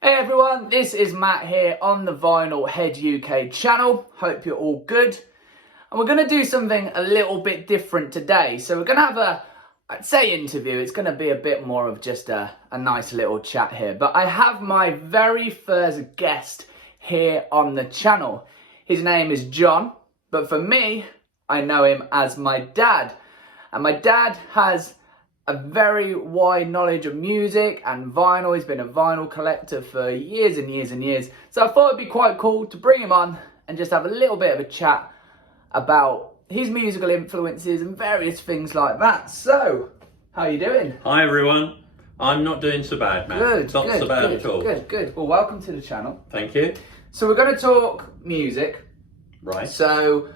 Hey everyone, this is Matt here on the Vinyl Head UK channel. Hope you're all good. And we're going to do something a little bit different today. So we're going to have I'd say interview. It's going to be a bit more of just a nice little chat here. But I have my very first guest here on the channel. His name is John, but for me, I know him as my dad. And my dad has a very wide knowledge of music and vinyl. He's been a vinyl collector for years and years and years. So I thought it'd be quite cool to bring him on and just have a little bit of a chat about his musical influences and various things like that. So, how are you doing? Hi everyone. I'm not doing so bad, man. Good, Not good, so bad good, at all. Good. Well, welcome to the channel. Thank you. So we're going to talk music. Right. So,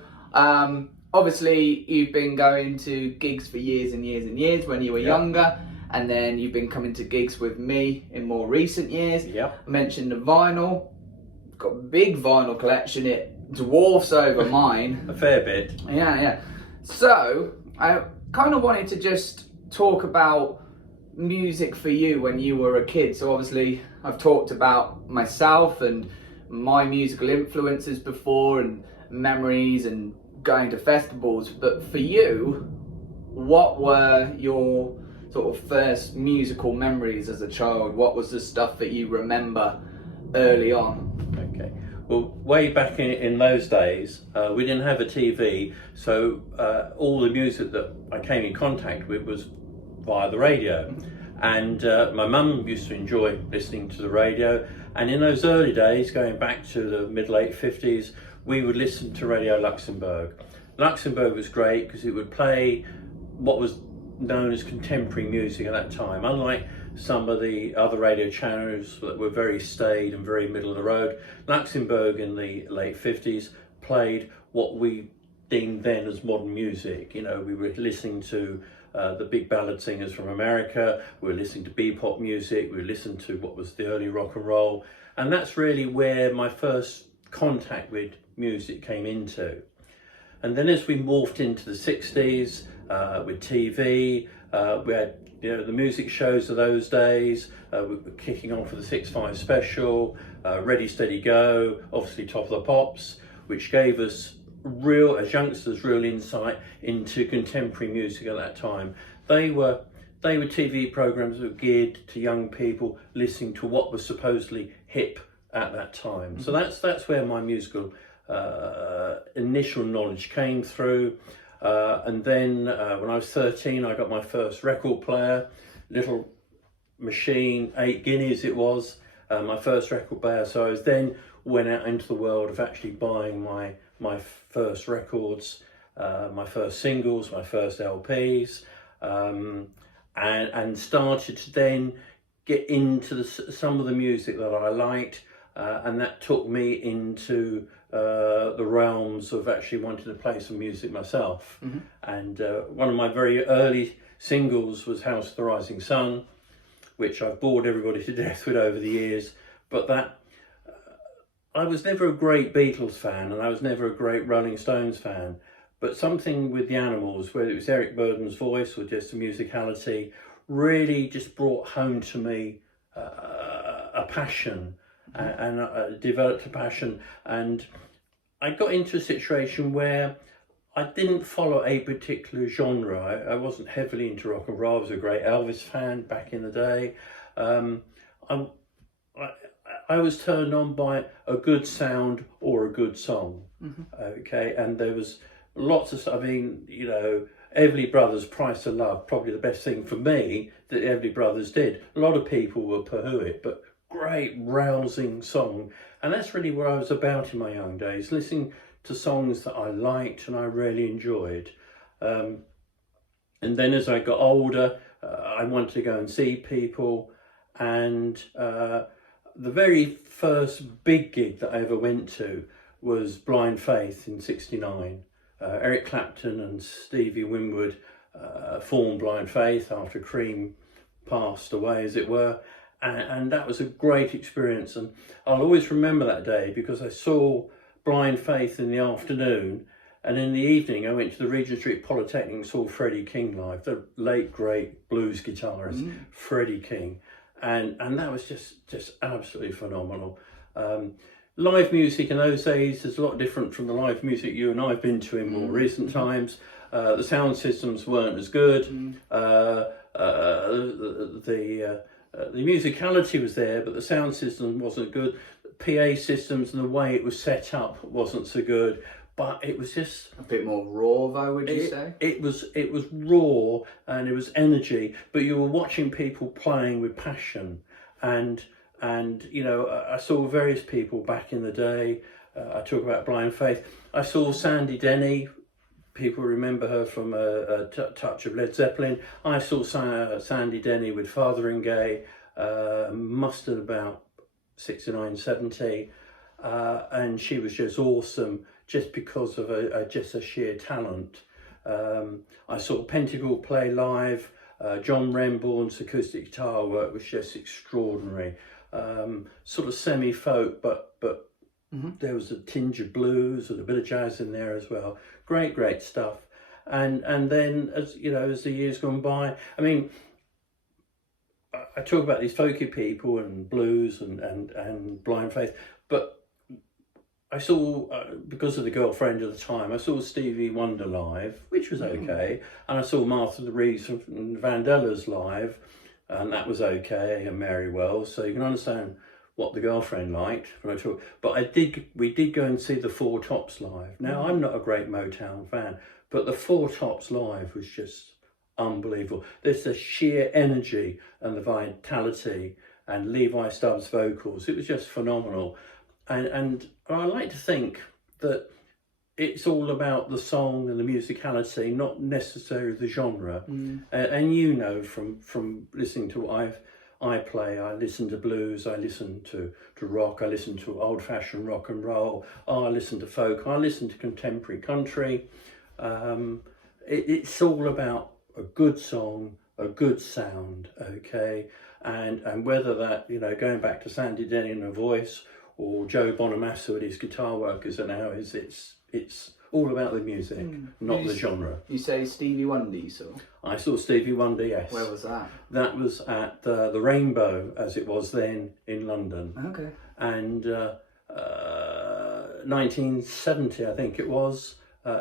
obviously, you've been going to gigs for years and years and years when you were younger, and then you've been coming to gigs with me in more recent years. Yep. I mentioned the vinyl. Got a big vinyl collection. It dwarfs over mine. A fair bit. Yeah. So, I kind of wanted to just talk about music for you when you were a kid. So obviously, I've talked about myself and my musical influences before and memories and going to festivals, but for you, what were your sort of first musical memories as a child? What was the stuff that you remember early on? Okay. Well, way back in those days, we didn't have a TV, so all the music that I came in contact with was via the radio. And my mum used to enjoy listening to the radio. And in those early days, going back to the mid-late 50s, we would listen to Radio Luxembourg. Luxembourg was great because it would play what was known as contemporary music at that time. Unlike some of the other radio channels that were very staid and very middle of the road, Luxembourg in the late 50s played what we deemed then as modern music. You know, we were listening to the big ballad singers from America, we were listening to bebop music, we were listening to what was the early rock and roll, and that's really where my first contact with music came into. And then as we morphed into the 60s with TV, we had the music shows of those days. We were kicking on for the 6-5 special, Ready Steady Go, obviously Top of the Pops, which gave us as youngsters, real insight into contemporary music at that time. They were TV programs that were geared to young people listening to what was supposedly hip at that time. So that's where my musical initial knowledge came through. And then when I was 13, I got my first record player, little machine, 8 guineas it was, my first record player. So I was then went out into the world of actually buying my first records, my first singles, my first LPs, and started to then get into some of the music that I liked, and that took me into the realms of actually wanting to play some music myself. And one of my very early singles was House of the Rising Sun, which I've bored everybody to death with over the years, but that I was never a great Beatles fan, and I was never a great Rolling Stones fan, but something with the Animals, whether it was Eric Burdon's voice or just the musicality, really just brought home to me a passion, and developed a passion. And I got into a situation where I didn't follow a particular genre. I wasn't heavily into rock and roll. I was a great Elvis fan back in the day. I was turned on by a good sound or a good song. Okay, and there was lots of stuff. I mean, Everly Brothers' Price of Love, probably the best thing for me that Everly Brothers did. A lot of people will poo-hoo it, but great rousing song. And that's really what I was about in my young days, listening to songs that I liked and I really enjoyed. And then as I got older, I wanted to go and see people, and the very first big gig that I ever went to was Blind Faith in '69. Eric Clapton and Stevie Winwood formed Blind Faith after Cream passed away, as it were. And that was a great experience. And I'll always remember that day because I saw Blind Faith in the afternoon, and in the evening I went to the Regent Street Polytechnic and saw Freddie King live, the late great blues guitarist Freddie King. and that was just absolutely phenomenal. Live music in those days is a lot different from the live music you and I have been to in more recent times. The sound systems weren't as good. The musicality was there, but the sound system wasn't good. PA systems and the way it was set up wasn't so good. But it was just a bit more raw, though. Would you say it was raw and it was energy, but you were watching people playing with passion, and you know, I saw various people back in the day. I talk about Blind Faith. I saw Sandy Denny. People remember her from a touch of Led Zeppelin. I saw Sandy Denny with Father Gay, mustered about 69, 70, and she was just awesome, just because of just a sheer talent. I saw Pentacle play live. John Renbourn's acoustic guitar work was just extraordinary. Sort of semi-folk, but there was a tinge of blues and a bit of jazz in there as well. Great stuff. And then, as you know, as the years gone by, I mean, I talk about these folky people and blues and Blind Faith, but I saw, because of the girlfriend at the time, I saw Stevie Wonder live, which was okay, and I saw Martha Reeves and Vandellas live, and that was okay, and Mary Wells, so you can understand what the girlfriend liked. But we did go and see the Four Tops live. Now, I'm not a great Motown fan, but the Four Tops live was just unbelievable. There's the sheer energy and the vitality, and Levi Stubbs' vocals. It was just phenomenal. And I like to think that it's all about the song and the musicality, not necessarily the genre. And you know, from listening to what I play, I listen to blues, I listen to rock, I listen to old-fashioned rock and roll, I listen to folk, I listen to contemporary country. It's all about a good song, a good sound, okay? And whether that, you know, going back to Sandy Denny and her voice, or Joe Bonamassa with his guitar work as an hour, it's all about the music, not the genre. You say Stevie Wonder you saw? I saw Stevie Wonder, yes. Where was that? That was at the Rainbow, as it was then, in London. Okay. And 1970, I think it was.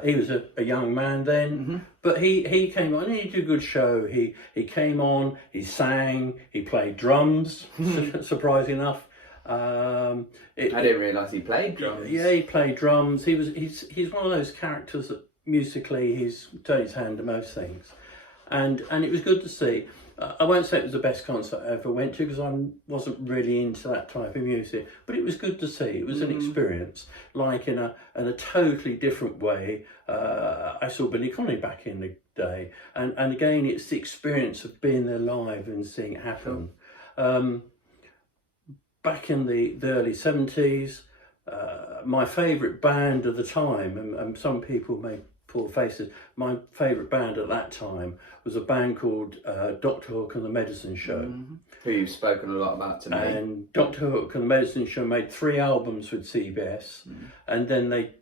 He was a young man then, but he came on, he did a good show. He came on, he sang, he played drums, surprisingly enough. I didn't realise he played drums. Yeah, he played drums. He's one of those characters that musically he's turned his hand to most things, and it was good to see. I won't say it was the best concert I ever went to, because I wasn't really into that type of music, but it was good to see. It was an experience, like in a totally different way. I saw Billy Connolly back in the day, and again, it's the experience of being there live and seeing it happen. Back in the early 70s, my favourite band of the time, and some people may pull faces, my favourite band at that time was a band called Dr. Hook and the Medicine Show. Who you've spoken a lot about to me. And Dr. Hook and the Medicine Show made 3 albums with CBS, and then they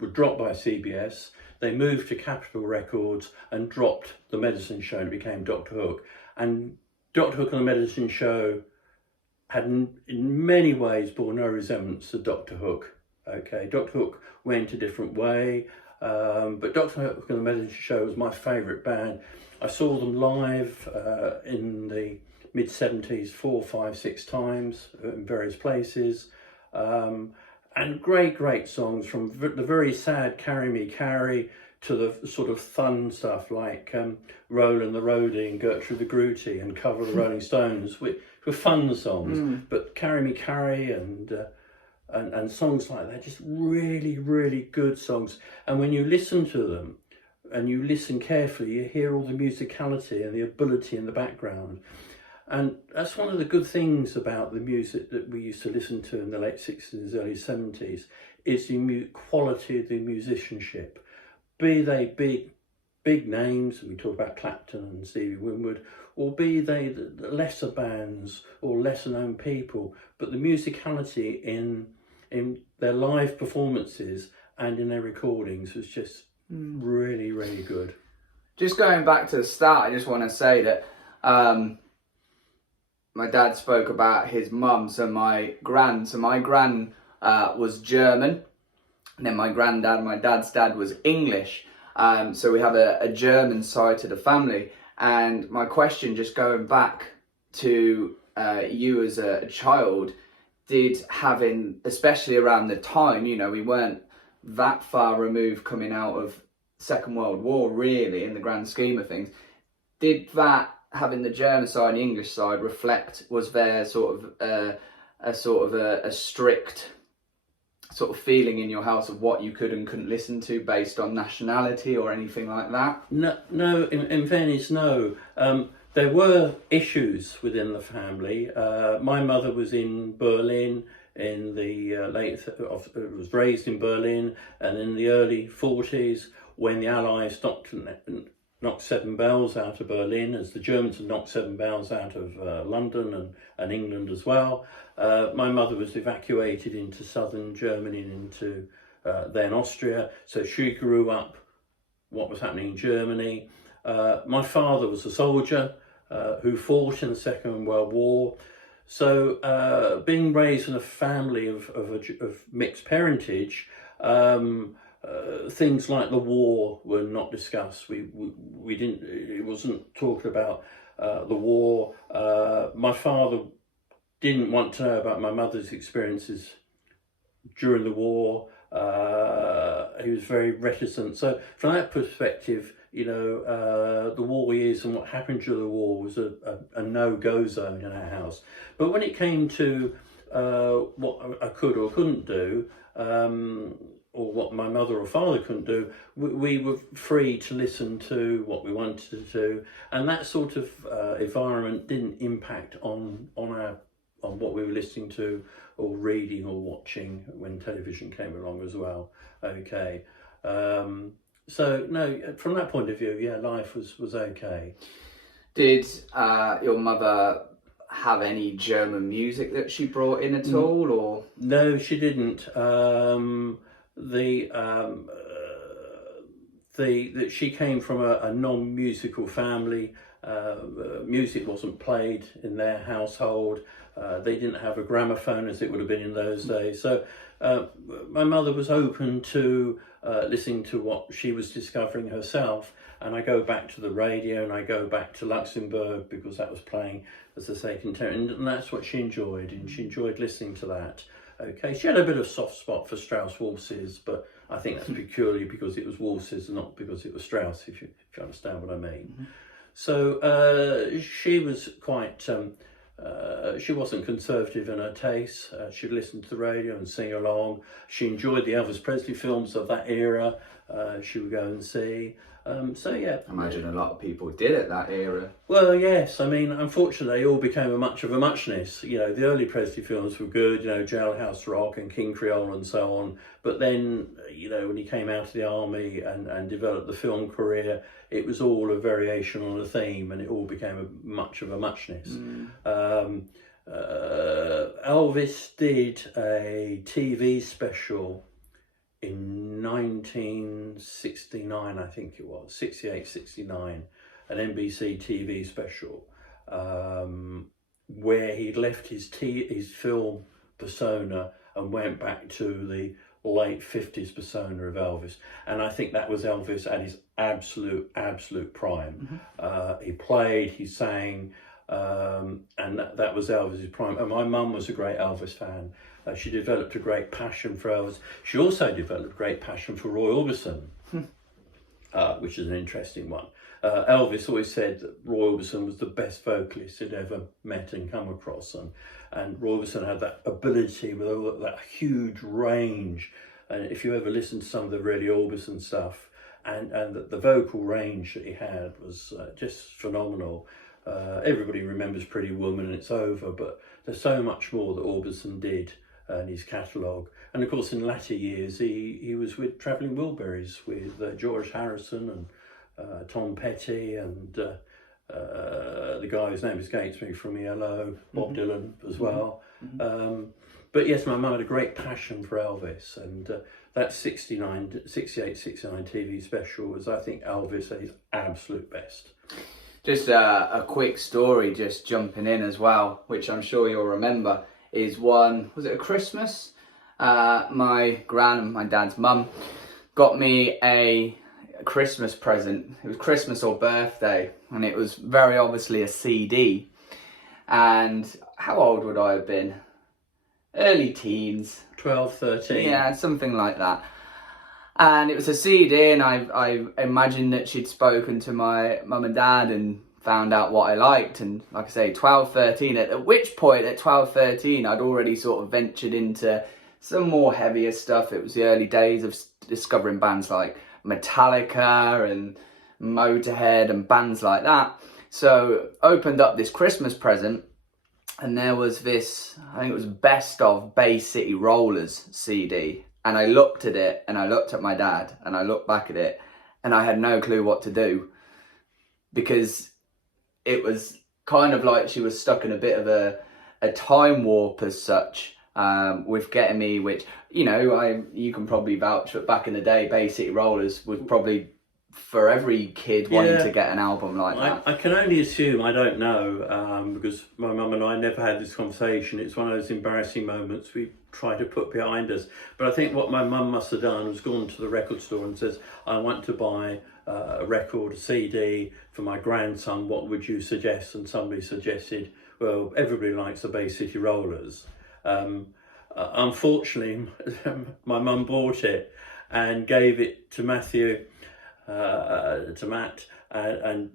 were dropped by CBS. They moved to Capitol Records and dropped the Medicine Show, and it became Dr. Hook. And Dr. Hook and the Medicine Show had in many ways bore no resemblance to Dr. Hook. Okay, Dr. Hook went a different way, but Dr. Hook and the Medicine Show was my favourite band. I saw them live in the mid-70s 4, 5, 6 times in various places, and great songs, from the very sad Carry Me Carry to the sort of fun stuff like Roland the Roadie and Gertrude the Grooty and Cover the Rolling Stones, which were fun songs. But Carry Me Carry and songs like that, just really good songs. And when you listen to them and you listen carefully, you hear all the musicality and the ability in the background. And that's one of the good things about the music that we used to listen to in the late 60s, early 70s, is the quality of the musicianship. Be they big names, we talk about Clapton and Stevie Winwood, or be they the lesser bands or lesser known people, but the musicality in their live performances and in their recordings was just really good. Just going back to the start, I just want to say that my dad spoke about his mum, so my gran. So my gran was German, and then my granddad, my dad's dad, was English. So we have a German side to the family. And my question, just going back to you as a child, did having, especially around the time, you know, we weren't that far removed coming out of Second World War, really, in the grand scheme of things. Did that, having the German side and the English side, reflect, was there sort of a strict sort of feeling in your house of what you could and couldn't listen to based on nationality or anything like that? No. In fairness, no. There were issues within the family. My mother was in Berlin in the was raised in Berlin, and in the early 40s, when the Allies knocked 7 bells out of Berlin, as the Germans had knocked 7 bells out of London and England as well. My mother was evacuated into southern Germany and into then Austria, so she grew up what was happening in Germany. My father was a soldier who fought in the Second World War. So being raised in a family of mixed parentage, things like the war were not discussed. We didn't. It wasn't talked about the war. My father didn't want to know about my mother's experiences during the war. He was very reticent. So from that perspective, you know, the war years and what happened during the war was a no-go zone in our house. But when it came to what I could or couldn't do, or what my mother or father couldn't do, we were free to listen to what we wanted to do, and that sort of environment didn't impact on what we were listening to or reading or watching when television came along as well. Okay. So no, from that point of view, yeah, life was okay. Did your mother have any German music that she brought in at all, or? No, she didn't. That she came from a non-musical family. Music wasn't played in their household. They didn't have a gramophone as it would have been in those days. So my mother was open to listening to what she was discovering herself. And I go back to the radio, and I go back to Luxembourg, because that was playing, as I say, contemporary, and that's what she enjoyed, and she enjoyed listening to that. Okay, she had a bit of soft spot for Strauss waltzes, but I think that's purely because it was waltzes and not because it was Strauss, if you understand what I mean. Mm-hmm. So she was quite, she wasn't conservative in her taste. She'd listen to the radio and sing along. She enjoyed the Elvis Presley films of that era. She would go and see. So yeah, I imagine a lot of people did at that era. Well, yes. I mean, unfortunately, they all became a muchness. You know, the early Presley films were good. You know, Jailhouse Rock and King Creole and so on. But then, you know, when he came out of the army and developed the film career, it was all a variation on a theme, and it all became much of a muchness. Elvis did a TV special in 1969, I think it was, 68, 69, an NBC TV special, where he left his film persona and went back to the late 50s persona of Elvis. And I think that was Elvis at his absolute prime. Mm-hmm. He played, he sang, and that was Elvis's prime. And my mum was a great Elvis fan. She developed a great passion for Elvis. She also developed a great passion for Roy Orbison, which is an interesting one. Elvis always said that Roy Orbison was the best vocalist he'd ever met and come across, and Roy Orbison had that ability with all that huge range. And if you ever listen to some of the really Orbison stuff, and the vocal range that he had was just phenomenal. Everybody remembers Pretty Woman and It's Over, but there's so much more that Orbison did in his catalogue. And of course, in latter years, he was with Travelling Wilburys, with George Harrison and Tom Petty and the guy whose name escapes me from ELO, Bob Dylan as well. Mm-hmm. But yes, my mum had a great passion for Elvis, and that 68, 69 TV special was, I think, Elvis at his absolute best. Just a quick story, just jumping in as well, which I'm sure you'll remember, is was it a Christmas? My gran, my dad's mum, got me a Christmas present. It was Christmas or birthday, and it was very obviously a CD. And how old would I have been? Early teens. 12, 13. Yeah, something like that. And it was a CD, and I imagined that she'd spoken to my mum and dad and found out what I liked. And like I say, 12, 13, at which point at 12, 13, I'd already sort of ventured into some more heavier stuff. It was the early days of discovering bands like Metallica and Motorhead and bands like that. So opened up this Christmas present, and there was this, I think it was Best of Bay City Rollers CD. And I looked at it, and I looked at my dad, and I looked back at it, and I had no clue what to do, because it was kind of like she was stuck in a bit of a time warp as such, with getting me, which, you know, you can probably vouch that back in the day, Bay City Rollers was probably for every kid wanting to get an album like that. I can only assume, I don't know, because my mum and I never had this conversation. It's one of those embarrassing moments we try to put behind us. But I think what my mum must have done was gone to the record store and says, I want to buy a record, a CD for my grandson, what would you suggest? And somebody suggested, well, everybody likes the Bay City Rollers. Unfortunately, my mum bought it and gave it to Matthew, to Matt, and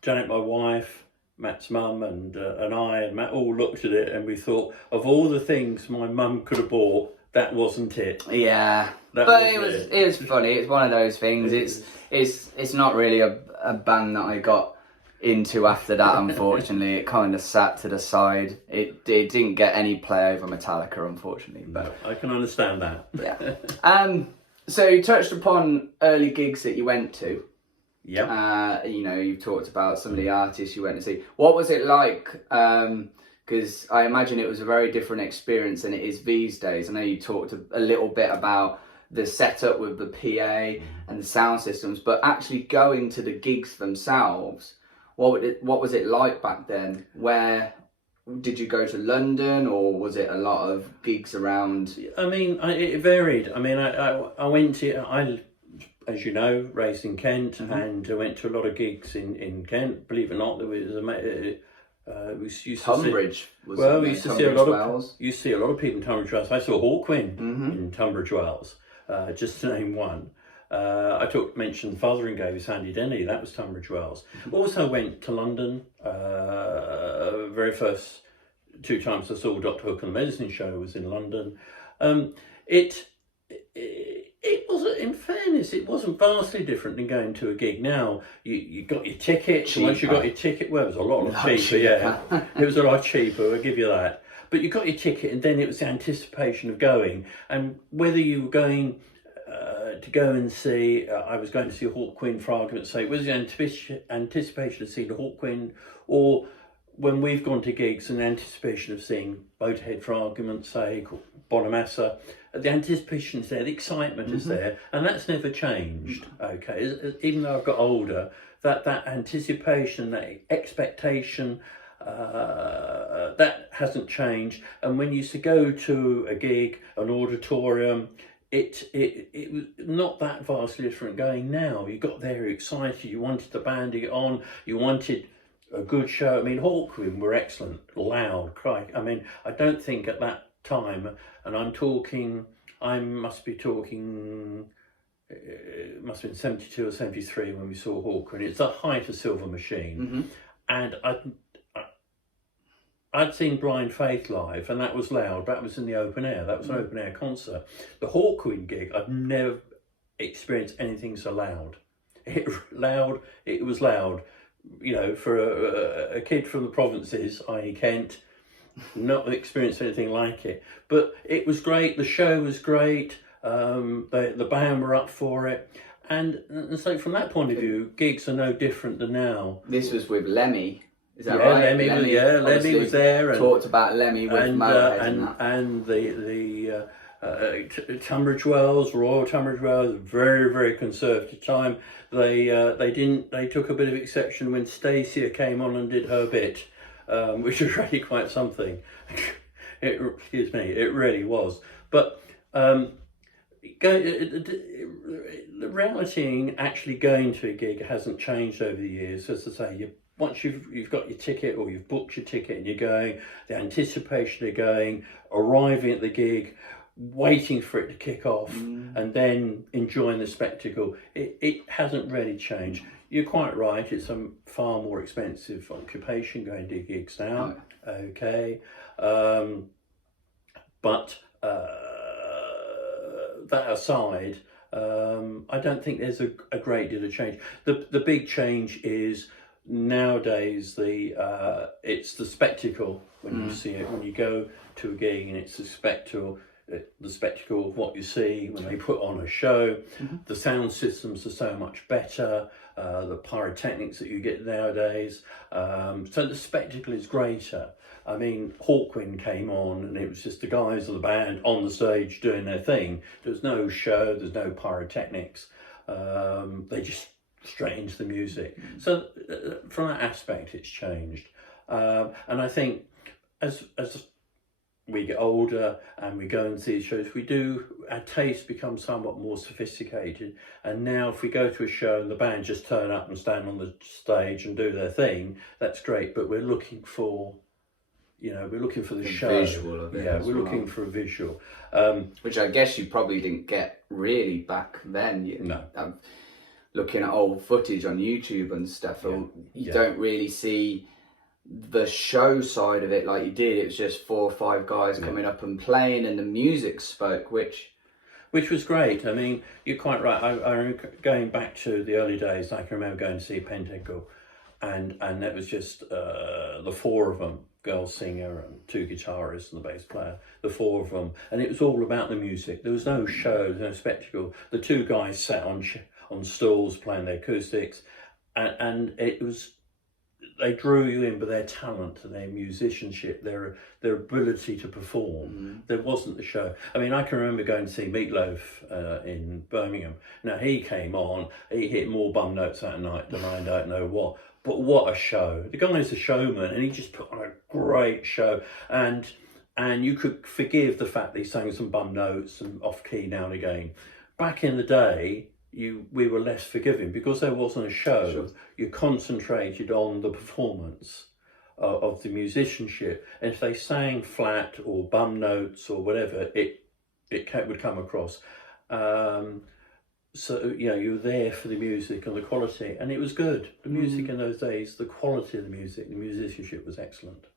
Janet, my wife, Matt's mum, and I, and Matt all looked at it, and we thought, of all the things my mum could have bought, that wasn't it. Yeah, but it was funny. It's one of those things. It's not really a band that I got into after that. Unfortunately, it kind of sat to the side. It didn't get any play over Metallica, unfortunately. But I can understand that. Yeah. So you touched upon early gigs that you went to. Yeah. You know, you talked about some of the artists you went to see. What was it like? Because I imagine it was a very different experience than it is these days. I know you talked a little bit about the setup with the PA and the sound systems, but actually going to the gigs themselves, what was it like back then? Where did you go to London, or was it a lot of gigs around? I mean, it varied. I mean, I went to, as you know, raised in Kent, and I went to a lot of gigs in Kent. Believe it or not, there was we used to Tunbridge. We used to see a lot of people in Tunbridge Wells. I saw Hawkwind in Tunbridge Wells, just to name one. I mentioned Fotheringay with Sandy Denny. That was Tunbridge Wells. Also went to London. Very first 2 times I saw Dr. Hook and the Medicine Show was in London. It was, in fairness, it wasn't vastly different than going to a gig. Now you got your ticket. Cheaper. Once you got your ticket, well, it was a lot cheaper. Yeah, it was a lot cheaper. I'll give you that. But you got your ticket, and then it was the anticipation of going, and whether you were going to go and see, I was going to see Hawkwind, for argument's sake, was the anticipation of seeing Hawkwind, or when we've gone to gigs in anticipation of seeing Motorhead, for argument's sake, or Bonamassa, the anticipation is there, the excitement is there, and that's never changed. Okay, even though I've got older, that anticipation, that expectation, that hasn't changed. And when you used to go to a gig, an auditorium, it was not that vastly different going now. You got there, you excited, you wanted the band to get on, you wanted a good show. I mean, Hawkwind were excellent, loud, cry. I mean, I don't think at that time, and I must have been 72 or 73 when we saw Hawkwind. It's the height of Silver Machine. And I'd seen Blind Faith live, and that was loud. That was in the open air. That was an open air concert. The Hawkwind gig, I've never experienced anything so loud. It was loud. You know, for a kid from the provinces, i.e. Kent, not experienced anything like it. But it was great. The show was great. The band were up for it. And so from that point of view, gigs are no different than now. This was with Lemmy. Is that right? Lemmy was there. And talked about Lemmy with Motorhead and the Tunbridge Wells, Royal Tunbridge Wells, very, very conservative time. They took a bit of exception when Stacia came on and did her bit, which was really quite something. Excuse me, it really was. But the reality in actually going to a gig hasn't changed over the years. As I say, once you've got your ticket or you've booked your ticket and you're going, the anticipation of going, arriving at the gig, waiting for it to kick off, and then enjoying the spectacle, it hasn't really changed. You're quite right, it's a far more expensive occupation going to gigs now. Okay, but that aside, I don't think there's a great deal of change. The big change is nowadays it's the spectacle when you see it, when you go to a gig, and it's the spectacle of what you see when they put on a show. The sound systems are so much better, the pyrotechnics that you get nowadays, so the spectacle is greater. I mean, Hawkwind came on and it was just the guys of the band on the stage doing their thing. There's no show, there's no pyrotechnics, they just straight into the music. So from that aspect it's changed, and I think as we get older and we go and see shows, our taste becomes somewhat more sophisticated. And now if we go to a show and the band just turn up and stand on the stage and do their thing, that's great, but we're looking for the show. Visual of it. Yeah, we're looking for a visual. Which I guess you probably didn't get really back then. No. Looking at old footage on YouTube and stuff, you don't really see the show side of it like you did. It was just 4 or 5 guys coming up and playing, and the music spoke, which was great. I mean, you're quite right. I remember going back to the early days. I can remember going to see Pentacle, and that was just the 4 of them, girl singer and 2 guitarists and the bass player, the 4 of them, and it was all about the music. There was no show, no spectacle. The 2 guys sat on stools playing their acoustics, and it was. They drew you in by their talent and their musicianship, their ability to perform. There wasn't the show. I mean, I can remember going to see Meatloaf in Birmingham. Now, he came on, he hit more bum notes that night than I don't know what. But what a show. The guy's a showman, and he just put on a great show. And you could forgive the fact that he sang some bum notes and off-key now and again. Back in the day, we were less forgiving because there wasn't a show. Sure. You concentrated on the performance of the musicianship, and if they sang flat or bum notes or whatever, it would come across. So you were there for the music and the quality, and it was good. The music in those days, the quality of the music, the musicianship was excellent.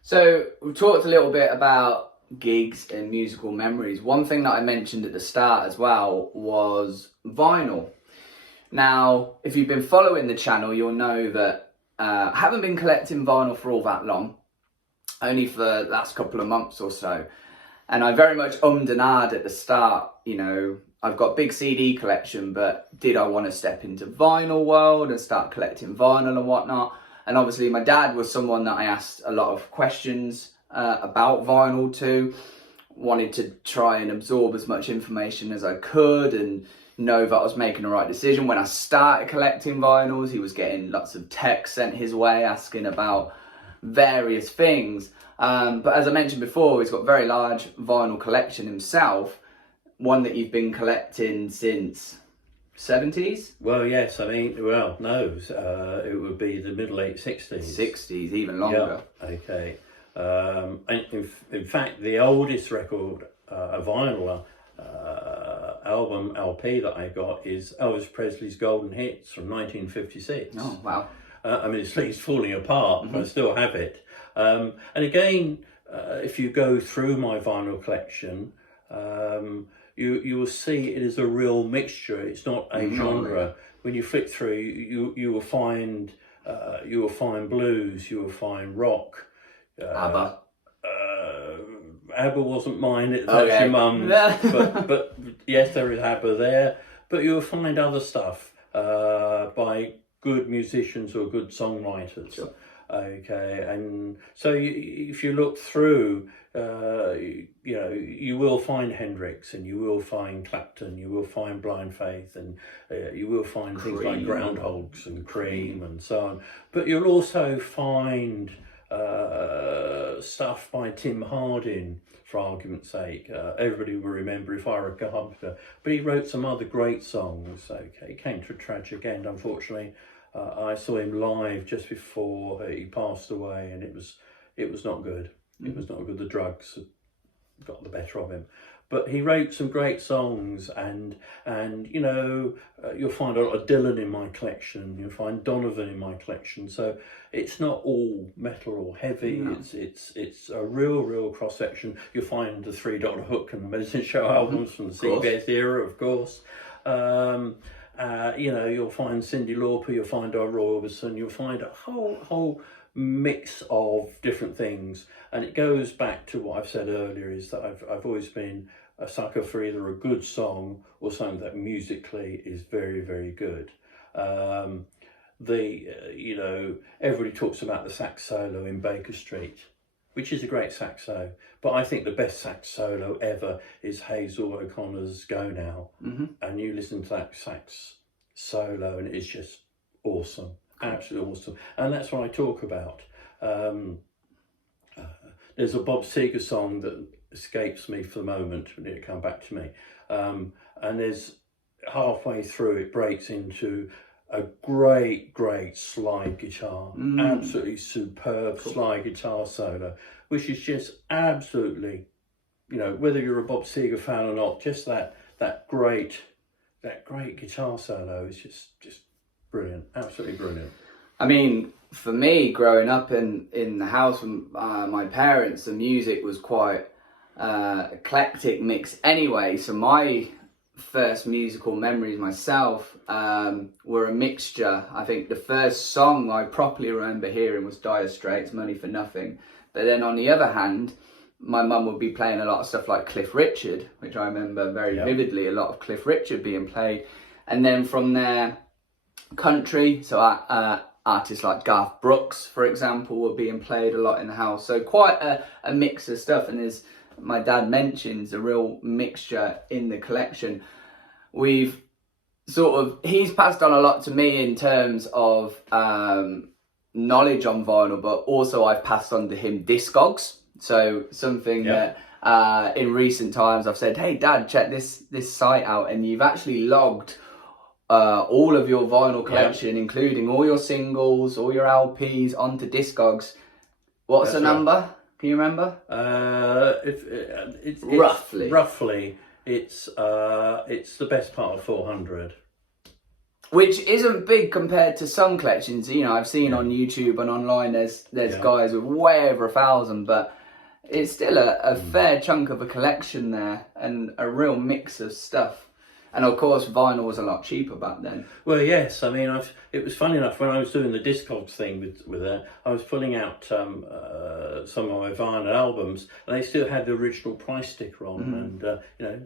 So we've talked a little bit about gigs and musical memories. One thing that I mentioned at the start as well was vinyl. Now, if you've been following the channel, you'll know that I haven't been collecting vinyl for all that long, only for the last couple of months or so. And I very much ummed and ahed at the start, I've got big CD collection, but did I want to step into vinyl world and start collecting vinyl and whatnot? And obviously my dad was someone that I asked a lot of questions about vinyl to, wanted to try and absorb as much information as I could and know that I was making the right decision. When I started collecting vinyls, he was getting lots of texts sent his way asking about various things. But as I mentioned before, he's got a very large vinyl collection himself, one that you've been collecting since 70s? Well, yes, it would be the middle late 60s. 60s, even longer. Yeah, okay. And in fact, the oldest record, a vinyl album, LP that I got is Elvis Presley's Golden Hits from 1956. Oh, wow. It's falling apart, but I still have it. And again, if you go through my vinyl collection, you will see it is a real mixture. It's not a genre. When you flick through, you will find blues, you will find rock. ABBA. ABBA wasn't mine, that's your mum's. but yes, there is ABBA there. But you'll find other stuff by good musicians or good songwriters. Sure. Okay, and so if you look through, you will find Hendrix, and you will find Clapton, you will find Blind Faith, and you will find things like Groundhogs and Cream and so on. But you'll also find stuff by Tim Hardin, for argument's sake. Everybody will remember If I Were a Carpenter, but he wrote some other great songs. Okay, he came to a tragic end, unfortunately. I saw him live just before he passed away, and it was not good. It was not good. The drugs got the better of him. But he wrote some great songs, and you'll find a lot of Dylan in my collection. You'll find Donovan in my collection. So it's not all metal or heavy. No. It's a real cross section. You'll find the Three Dot Hook and the Medicine Show albums from the CBS era, of course. You'll find Cyndi Lauper, you'll find Roy Orbison, you'll find a whole mix of different things. And it goes back to what I've said earlier, is that I've always been a sucker for either a good song or something that musically is very, very good. Everybody talks about the sax solo in Baker Street, which is a great sax solo, but I think the best sax solo ever is Hazel O'Connor's Go Now. And you listen to that sax solo and it's just awesome, absolutely awesome. And that's what I talk about. There's a Bob Seger song that escapes me for the moment, and it'll come back to me. And there's halfway through, it breaks into a great slide guitar, absolutely superb slide guitar solo, which is just absolutely, whether you're a Bob Seger fan or not, just that great guitar solo is just brilliant, absolutely brilliant. I mean, for me, growing up in the house with my parents, the music was quite eclectic mix anyway. So my first musical memories myself were a mixture. I think the first song I properly remember hearing was Dire Straits' Money for Nothing. But then on the other hand, my mum would be playing a lot of stuff like Cliff Richard, which I remember very vividly, a lot of Cliff Richard being played. And then from there, country, so artists like Garth Brooks, for example, were being played a lot in the house. So quite a mix of stuff. And as my dad mentions, a real mixture in the collection. He's passed on a lot to me in terms of knowledge on vinyl, but also I've passed on to him Discogs. So something that in recent times I've said, hey Dad, check this site out, and you've actually logged all of your vinyl collection, including all your singles, all your LPs onto Discogs. What's the number? Can you remember? It's roughly, it's the best part of 400. Which isn't big compared to some collections. I've seen on YouTube and online there's guys with way over 1,000, but it's still a fair chunk of a collection there, and a real mix of stuff. And of course, vinyl was a lot cheaper back then. Well, yes. I mean, it was funny enough, when I was doing the Discogs thing with her, I was pulling out some of my vinyl albums, and they still had the original price sticker on, and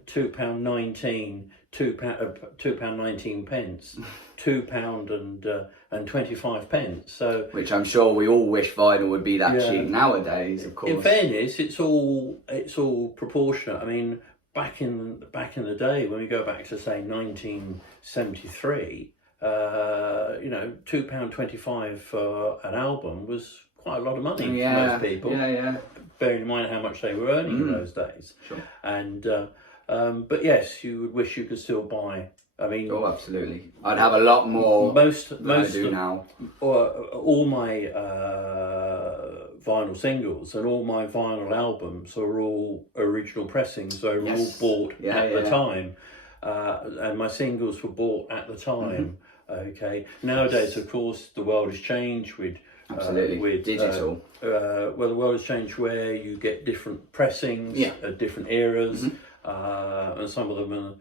£2.19, £2.19 pence, £2 and 25 pence. So, which I'm sure we all wish vinyl would be that cheap nowadays. Of course. In fairness, it's all proportionate. I mean, back in the day, when we go back to say 1973, £2.25 for an album was quite a lot of money for most people. Bearing in mind how much they were earning in those days. Sure. And but yes, you would wish you could still buy. I mean, absolutely. I'd have a lot more. Most I do now. All my vinyl singles and all my vinyl albums are all original pressings. They were all bought at the time, and my singles were bought at the time. Okay. Nowadays, of course, the world has changed with digital. The world has changed where you get different pressings at different eras, and some of them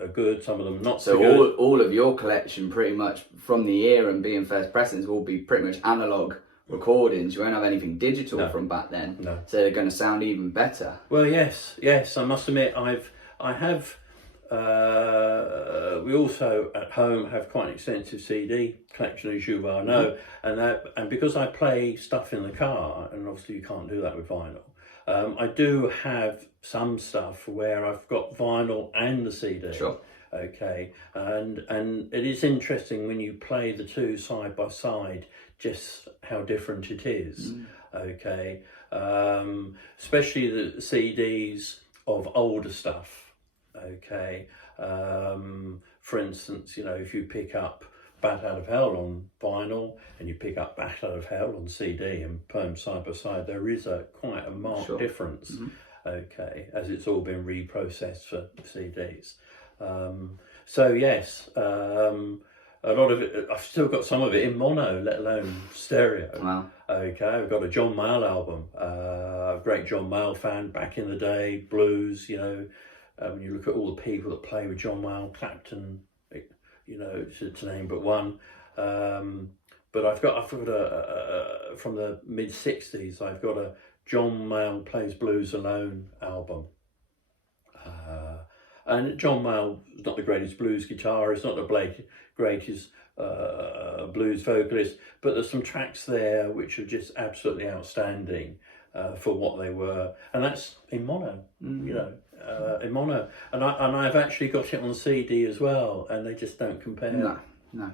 are good, some of them not so good. So all of your collection, pretty much from the era and being first pressings, will be pretty much analog recordings. You won't have anything digital from back then. No. So they're going to sound even better. Well, yes. I must admit, I have we also at home have quite an extensive CD collection, as you well know, and because I play stuff in the car, and obviously you can't do that with vinyl. I do have some stuff where I've got vinyl and the CD. Sure. Okay, and it is interesting when you play the two side by side, just how different it is. Okay, especially the CDs of older stuff. Okay, for instance, you know, if you pick up Bat Out of Hell on vinyl and you pick up Bat Out of Hell on CD and put them side by side, there is quite a marked difference. Okay, as it's all been reprocessed for CDs. So yes, a lot of it, I've still got some of it in mono, let alone stereo. Wow. Okay, I've got a John Mayall album, great John Mayall fan back in the day, blues, you know. When you look at all the people that play with John Mayall, Clapton, you know, to name but one. But I've got a from the mid '60s, I've got a John Mayall Plays Blues Alone album. And John Mayall is not the greatest blues guitarist, not the greatest blues vocalist, but there's some tracks there which are just absolutely outstanding for what they were, and that's in mono, you know, in mono. And I've actually got it on CD as well, and they just don't compare. No.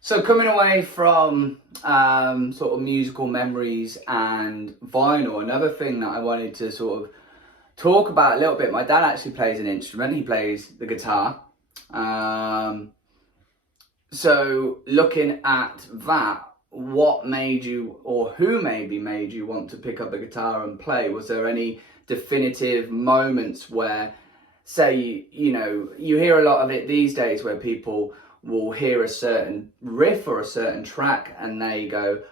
So coming away from sort of musical memories and vinyl, another thing that I wanted to sort of talk about a little bit. My dad actually plays an instrument. He plays the guitar. So looking at that, what made you, or who maybe made you want to pick up a guitar and play? Was there any definitive moments where, say, you know, you hear a lot of it these days where people will hear a certain riff or a certain track and they go,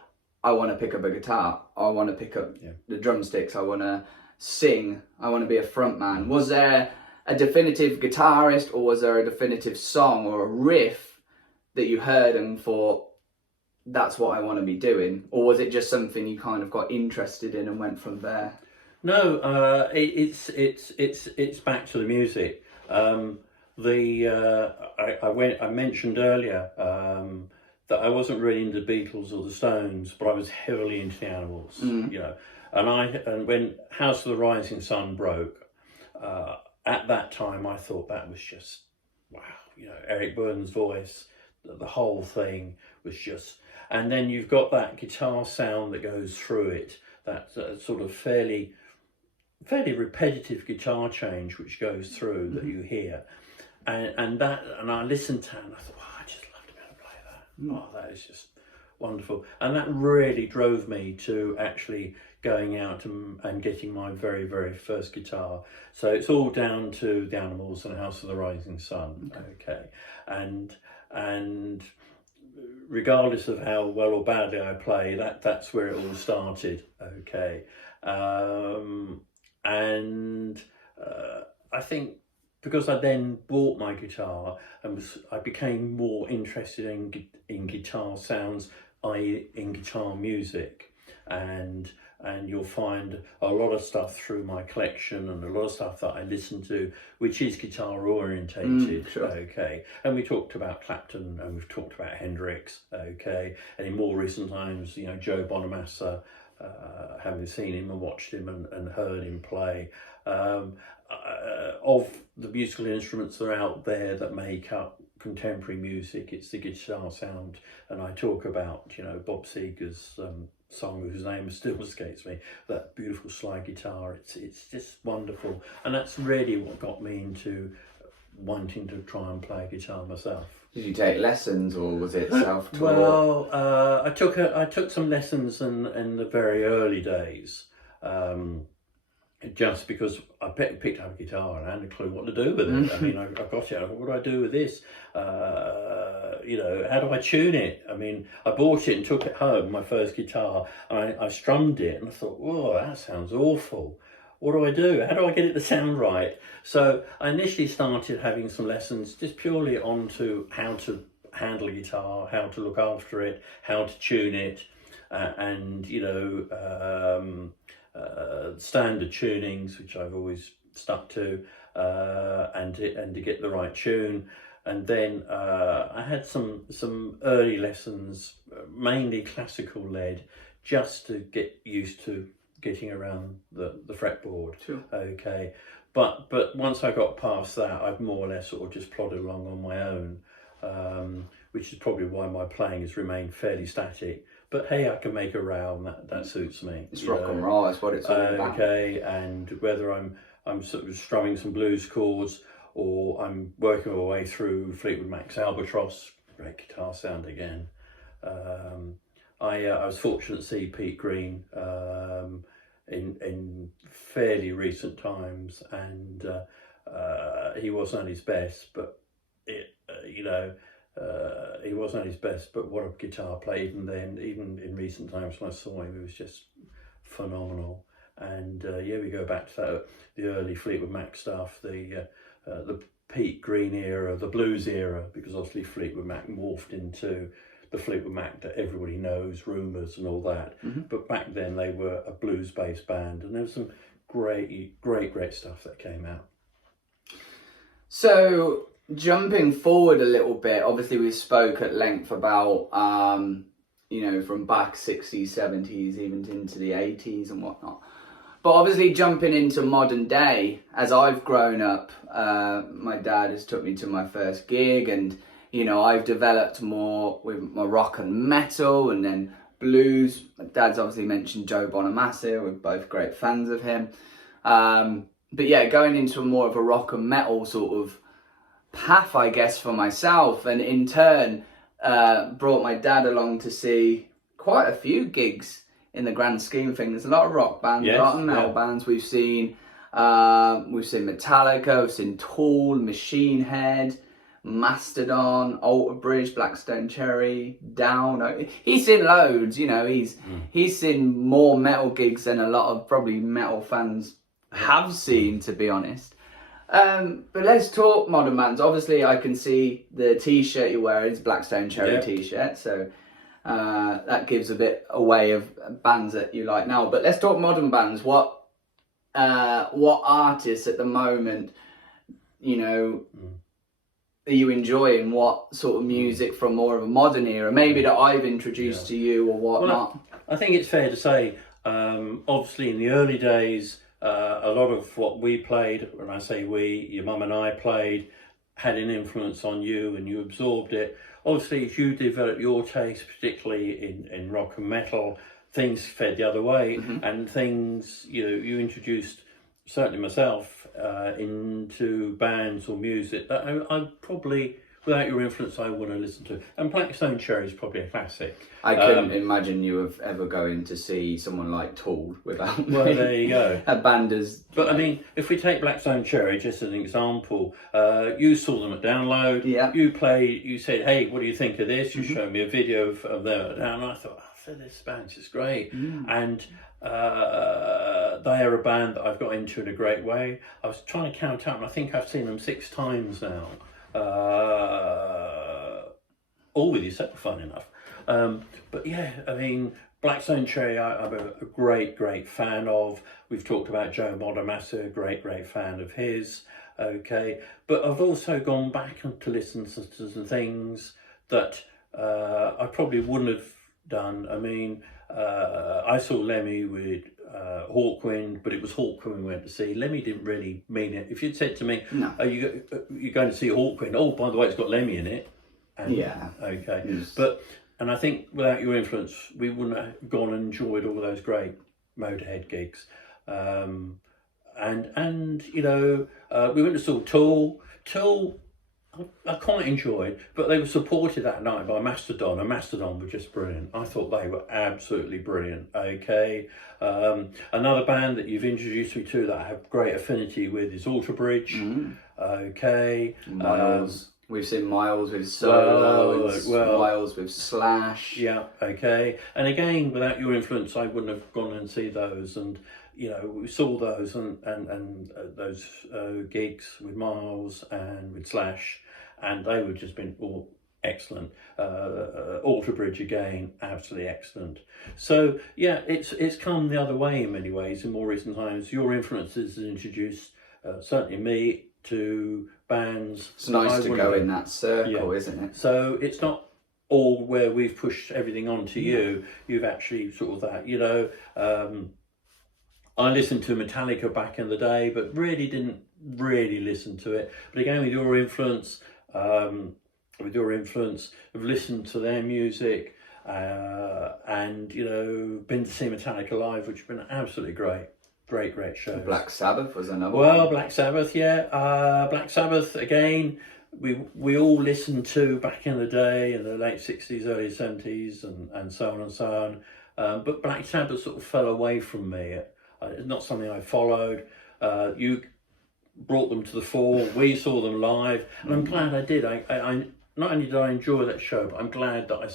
I want to pick up a guitar. I want to pick up the drumsticks. I want to sing. I want to be a front man. Was there a definitive guitarist, or was there a definitive song or a riff that you heard and thought, that's what I want to be doing? Or was it just something you kind of got interested in and went from there? No, it's back to the music. I mentioned earlier that I wasn't really into the Beatles or the Stones, but I was heavily into the Animals. You know, and when House of the Rising Sun broke, at that time I thought that was just wow. You know, Eric Burdon's voice, the whole thing was just. And then you've got that guitar sound that goes through it, that sort of fairly repetitive guitar change which goes through that you hear, and I listened to it and I thought, oh, I just love to be able to play that. Oh, that is just wonderful. And that really drove me to actually going out and getting my very, very first guitar. So it's all down to the Animals and House of the Rising Sun. Okay. And regardless of how well or badly I play, that's where it all started. Okay. I think because I then bought my guitar and I became more interested in guitar sounds, i.e. in guitar music, and you'll find a lot of stuff through my collection and a lot of stuff that I listen to which is guitar orientated. Okay, and we talked about Clapton and we've talked about Hendrix. Okay, and in more recent times, you know, Joe Bonamassa, having seen him and watched him and heard him play. Of the musical instruments that are out there that make up contemporary music, it's the guitar sound. And I talk about, you know, Bob Seger's song whose name still escapes me, that beautiful slide guitar. It's just wonderful, and that's really what got me into wanting to try and play guitar myself. Did you take lessons, or was it self-taught? Well, I took some lessons in the very early days, just because I picked up a guitar and I hadn't a clue what to do with it. I mean, I got it. What do I do with this? You know, how do I tune it? I mean, I bought it and took it home, my first guitar. I strummed it and I thought, oh, that sounds awful. What do I do? How do I get it to sound right? So I initially started having some lessons just purely onto how to handle a guitar, how to look after it, how to tune it, and, you know, standard tunings, which I've always stuck to, and to get the right tune. And then I had some early lessons, mainly classical led, just to get used to getting around the fretboard. Sure. Okay, but once I got past that, I've more or less sort of just plodded along on my own, which is probably why my playing has remained fairly static. But hey, I can make a row, and that suits me. It's rock and roll, that's what it's all about. Okay, and whether I'm sort of strumming some blues chords, or I'm working my way through Fleetwood Mac's Albatross, great guitar sound again. I was fortunate to see Pete Green in fairly recent times, and he wasn't at his best, but he wasn't at his best, but what a guitar player. Even then, even in recent times when I saw him, he was just phenomenal. And we go back to the early Fleetwood Mac stuff, the Pete Green era, the blues era, because obviously Fleetwood Mac morphed into the Fleetwood Mac that everybody knows, Rumours and all that. Mm-hmm. But back then they were a blues-based band, and there was some great stuff that came out. So jumping forward a little bit, obviously we spoke at length about from back 60s, 70s, even into the 80s and whatnot. But obviously jumping into modern day, as I've grown up, my dad has took me to my first gig, and I've developed more with my rock and metal, and then blues. My dad's obviously mentioned Joe Bonamassa, we're both great fans of him. But yeah, going into more of a rock and metal sort of path, I guess, for myself, and in turn brought my dad along to see quite a few gigs in the grand scheme of things. There's a lot of rock bands, a lot of metal bands. We've seen Metallica, we've seen Tool, Machine Head, Mastodon, Alter Bridge, Blackstone Cherry, Down. He's seen loads, he's seen more metal gigs than a lot of probably metal fans have seen, to be honest. But let's talk modern bands. Obviously, I can see the t-shirt you're wearing is Blackstone Cherry t-shirt, so that gives a bit away of bands that you like now. But let's talk modern bands. What artists at the moment, are you enjoying? What sort of music from more of a modern era, maybe that I've introduced to you or whatnot? Well, I think it's fair to say, obviously in the early days, a lot of what we played, when I say we, your mum and I played, had an influence on you, and you absorbed it. Obviously, as you developed your taste, particularly in rock and metal, things fed the other way, and things, you introduced, certainly myself, into bands or music that I probably, without your influence, I wouldn't listen to. And Blackstone Cherry is probably a classic. I couldn't imagine you of ever going to see someone like Tool without me. Well, there you go. A band as... But I mean, if we take Blackstone Cherry just as an example, you saw them at Download. Yeah. You said, hey, what do you think of this? You showed me a video of them at Download. I thought, this band's just great. And they are a band that I've got into in a great way. I was trying to count out, and I think I've seen them 6 times now. All with yourself, fun enough. But yeah, I mean, Blackstone Cherry, I'm a great fan of. We've talked about Joe Bonamassa, great fan of his. Okay, but I've also gone back to listen to some things that I probably wouldn't have done. I mean, I saw Lemmy with Hawkwind, but it was Hawkwind we went to see. Lemmy didn't really mean it. If you'd said to me, no, you're going to see Hawkwind, oh, by the way, it's got Lemmy in it. And, okay. Yes. And I think without your influence, we wouldn't have gone and enjoyed all those great Motorhead gigs. We went to see Tool. Tool, I quite enjoyed, but they were supported that night by Mastodon, and Mastodon were just brilliant. I thought they were absolutely brilliant. Okay. Another band that you've introduced me to that I have great affinity with is Alter Bridge. Okay. Miles. We've seen Miles with Solo, Miles with Slash. Yeah, okay. And again, without your influence, I wouldn't have gone and see those. And, we saw those and those gigs with Miles and with Slash, and they would just been all excellent. Alter Bridge again, absolutely excellent. So yeah, it's come the other way in many ways in more recent times. Your influences introduced certainly me, to bands. It's nice I to wanna go do. in that circle, Yeah. isn't it? So it's not all where we've pushed everything onto you. You've actually sort of that, I listened to Metallica back in the day, but really didn't really listen to it. But again, I've listened to their music, and been to see Metallica live, which has been absolutely great shows. Black Sabbath was another Well, one. Black Sabbath, yeah. Black Sabbath again. We all listened to back in the day, in the late 60s, early 70s, and so on and so on. But Black Sabbath sort of fell away from me. It's not something I followed. You brought them to the fore. We saw them live, and I'm glad I did. I not only did I enjoy that show, but I'm glad that I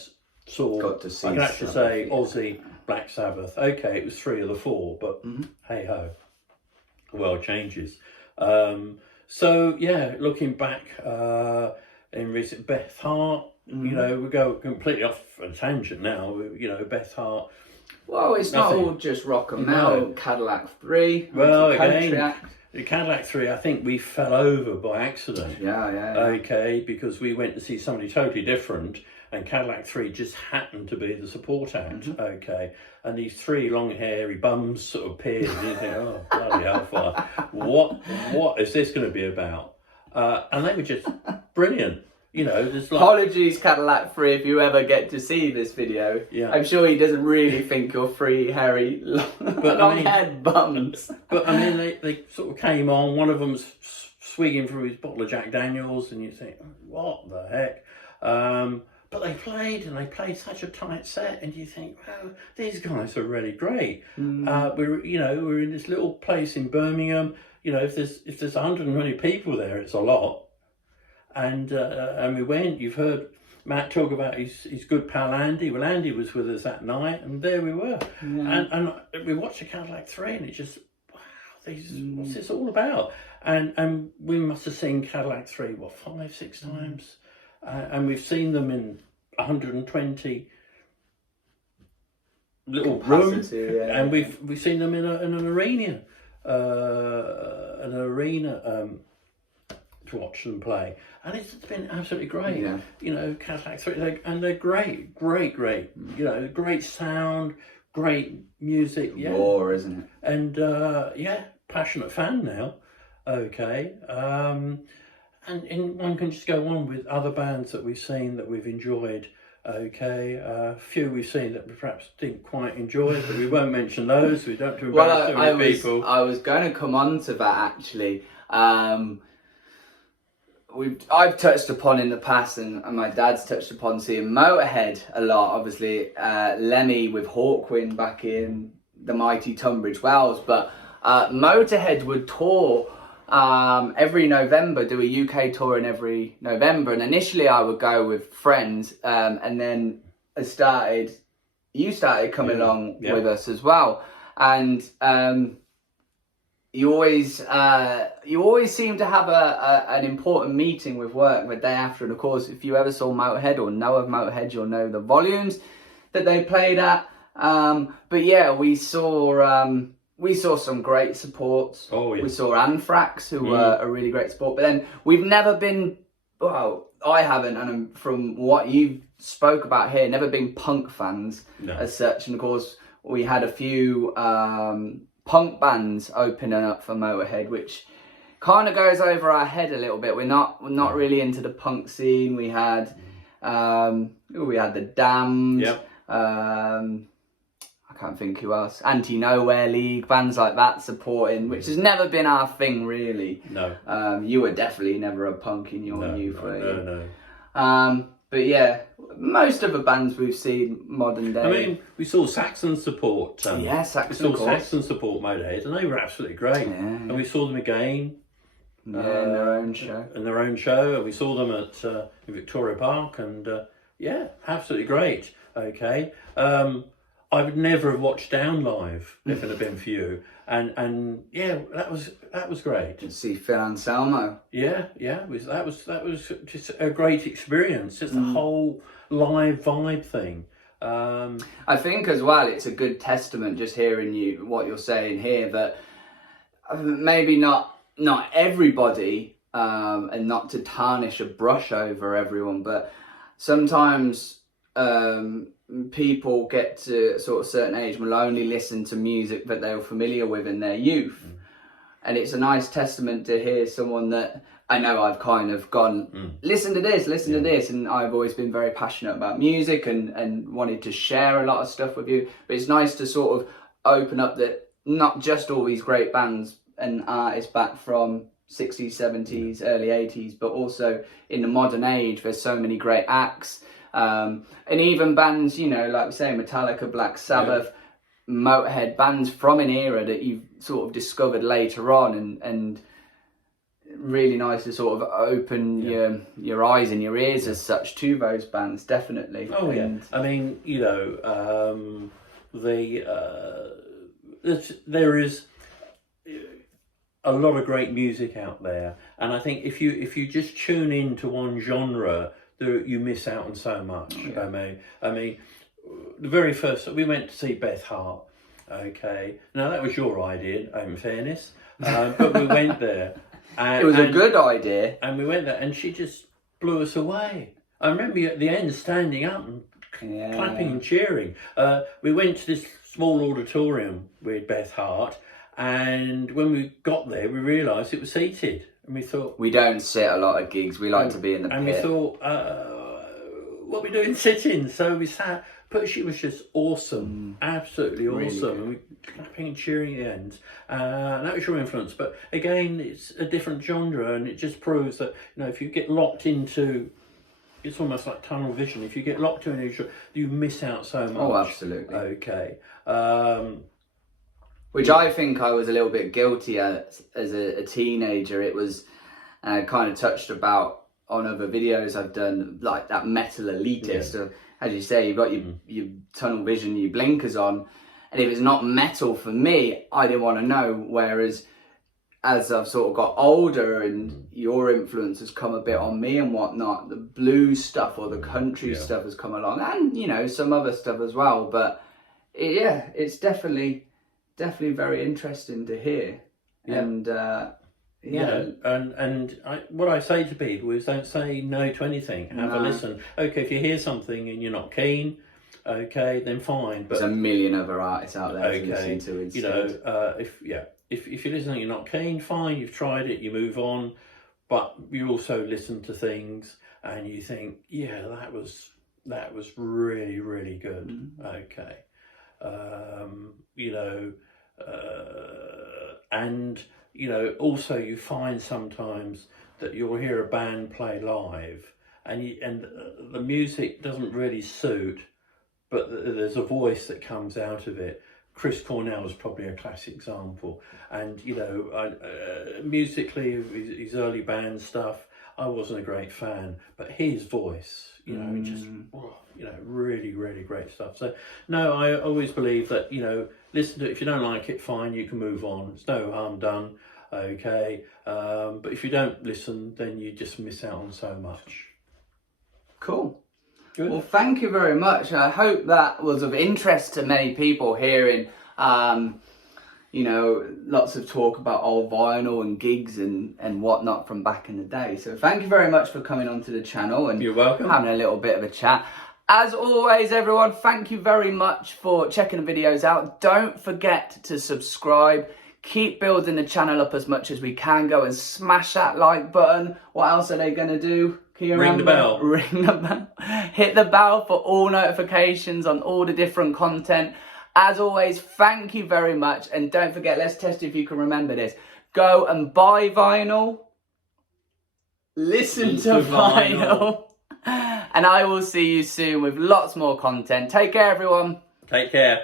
saw. Got to see I can actually Sabbath, say yeah. Aussie Black Sabbath. Okay, it was 3 of the 4, but hey ho, the world changes. So yeah, looking back in recent, Beth Hart. We go completely off a tangent now. Beth Hart. Well, it's not all just rock and metal. Cadillac 3. Well, Country again, act. the Cadillac 3, I think we fell over by accident. Yeah. Okay, because we went to see somebody totally different, and Cadillac 3 just happened to be the support act. Okay, and these 3 long hairy bums sort of appeared, and you think, oh, bloody hellfire, what is this going to be about? And they were just brilliant. There's like... Apologies, Cadillac 3, if you ever get to see this video. Yeah. I'm sure he doesn't really think you're 3 hairy, long-haired bums. But I mean, they sort of came on. One of them was swigging through his bottle of Jack Daniels, and you think, what the heck? But they played such a tight set, and you think, wow, these guys are really great. We're in this little place in Birmingham. If there's 120 people there, it's a lot. And we went. You've heard Matt talk about his good pal Andy. Well, Andy was with us that night, and there we were. Yeah. And we watched the Cadillac 3, and it just, wow, what's this all about? And we must have seen Cadillac 3 5, 6 times, and we've seen them in 120 little rooms, and we've seen them in an arena. To watch them play, and it's been absolutely great. Cadillac 3, and they're great. Great sound, great music. Raw, isn't it? And passionate fan now. Okay, and one can just go on with other bands that we've seen that we've enjoyed. Okay, a few we've seen that we perhaps didn't quite enjoy, but we won't mention those. We don't embarrass too many people. I was going to come on to that actually. I've touched upon in the past, and my dad's touched upon seeing Motorhead a lot. Obviously, Lemmy with Hawkwind back in the mighty Tunbridge Wells, but Motorhead would tour every November, do a UK tour in every November, and initially I would go with friends, and then you started coming along with us as well, and you always seem to have an important meeting with work the day after. And of course, if you ever saw Motorhead or know of Motorhead, you'll know the volumes that they played at. But yeah, we saw some great supports. Oh, yeah. We saw Anthrax, who were a really great support. But then we've never been, well, I haven't, and from what you spoke about here, never been punk fans as such. And of course, we had a few punk bands opening up for Motorhead, which kind of goes over our head a little bit. We're not really into the punk scene. We had the Damned. Yep. I can't think who else. Anti-Nowhere League, bands like that supporting, which has never been our thing really. No. You were definitely never a punk in your youth, were you? No. But yeah, most of the bands we've seen modern day. I mean, we saw Saxon support. Saxon. We saw Saxon support Motorhead, and they were absolutely great. And we saw them again. In their own show. And we saw them at in Victoria Park, and absolutely great. Okay. I would never have watched Down live if it had been for you. And that was great. To see Phil Anselmo. That was just a great experience. Just the whole live vibe thing. I think as well, it's a good testament just hearing what you're saying here, that maybe not not everybody, and not to tarnish a brush over everyone, but sometimes people get to sort of certain age will only listen to music that they were familiar with in their youth. And it's a nice testament to hear someone that I know I've kind of gone, listen to this, to this. And I've always been very passionate about music and wanted to share a lot of stuff with you. But it's nice to sort of open up that not just all these great bands and artists back from 60s, 70s, early 80s, but also in the modern age, there's so many great acts. And even bands, you know, like we say, Metallica, Black Sabbath, Motorhead, bands from an era that you've sort of discovered later on, and really nice to sort of open your eyes and your ears as such to those bands, definitely. Oh yeah, I mean, you know, there is a lot of great music out there, and I think if you just tune in to one genre, you miss out on so much. I mean, the very first we went to see Beth Hart. Okay, now that was your idea, in fairness, but we went there. And, it was a good idea. And we went there, and she just blew us away. I remember you at the end standing up and clapping and cheering. We went to this small auditorium with Beth Hart, and when we got there, we realised it was seated. And we thought... We don't sit a lot at gigs, we like to be in the pit. And we thought, what are we doing sitting? So we sat, but she was just awesome, absolutely awesome. Really, and we clapping and cheering at the end. And that was your influence. But again, it's a different genre, and it just proves that, you know, if you get locked into, it's almost like tunnel vision. If you get locked into an genre, you miss out so much. Oh, absolutely. Okay. Which I think I was a little bit guilty as a teenager. It was kind of touched about on other videos I've done, like that metal elitist of, as you say, you've got your tunnel vision, your blinkers on, and if it's not metal for me, I didn't want to know. Whereas as I've sort of got older and your influence has come a bit on me and whatnot, the blues stuff or the country stuff has come along, and you know, some other stuff as well. But it's definitely very interesting to hear. And what I say to people is, don't say no to anything. Have a listen. Okay, if you hear something and you're not keen, okay, then fine. But there's a million other artists out there to listen to instead. You know, if you listen and you're not keen, fine. You've tried it, you move on. But you also listen to things and you think, yeah, that was really, really good. Okay, you know, and. You know, also you find sometimes that you'll hear a band play live, and the music doesn't really suit, but there's a voice that comes out of it. Chris Cornell is probably a classic example, and you know, musically his early band stuff, I wasn't a great fan, but his voice, you know, just you know, really, really great stuff. So no, I always believe that, you know, listen to it. If you don't like it, fine, you can move on. It's no harm done. Okay, but if you don't listen, then you just miss out on so much. Cool. Good. Well, thank you very much. I hope that was of interest to many people hearing, you know, lots of talk about old vinyl and gigs and whatnot from back in the day. So thank you very much for coming onto the channel and you're welcome. Having a little bit of a chat. As always, everyone, thank you very much for checking the videos out. Don't forget to subscribe. Keep building the channel up as much as we can. Go and smash that like button. What else are they going to do? Can you remember? Ring the bell. Ring the bell. Hit the bell for all notifications on all the different content. As always, thank you very much. And don't forget, let's test if you can remember this. Go and buy vinyl. Listen to vinyl. And I will see you soon with lots more content. Take care, everyone. Take care.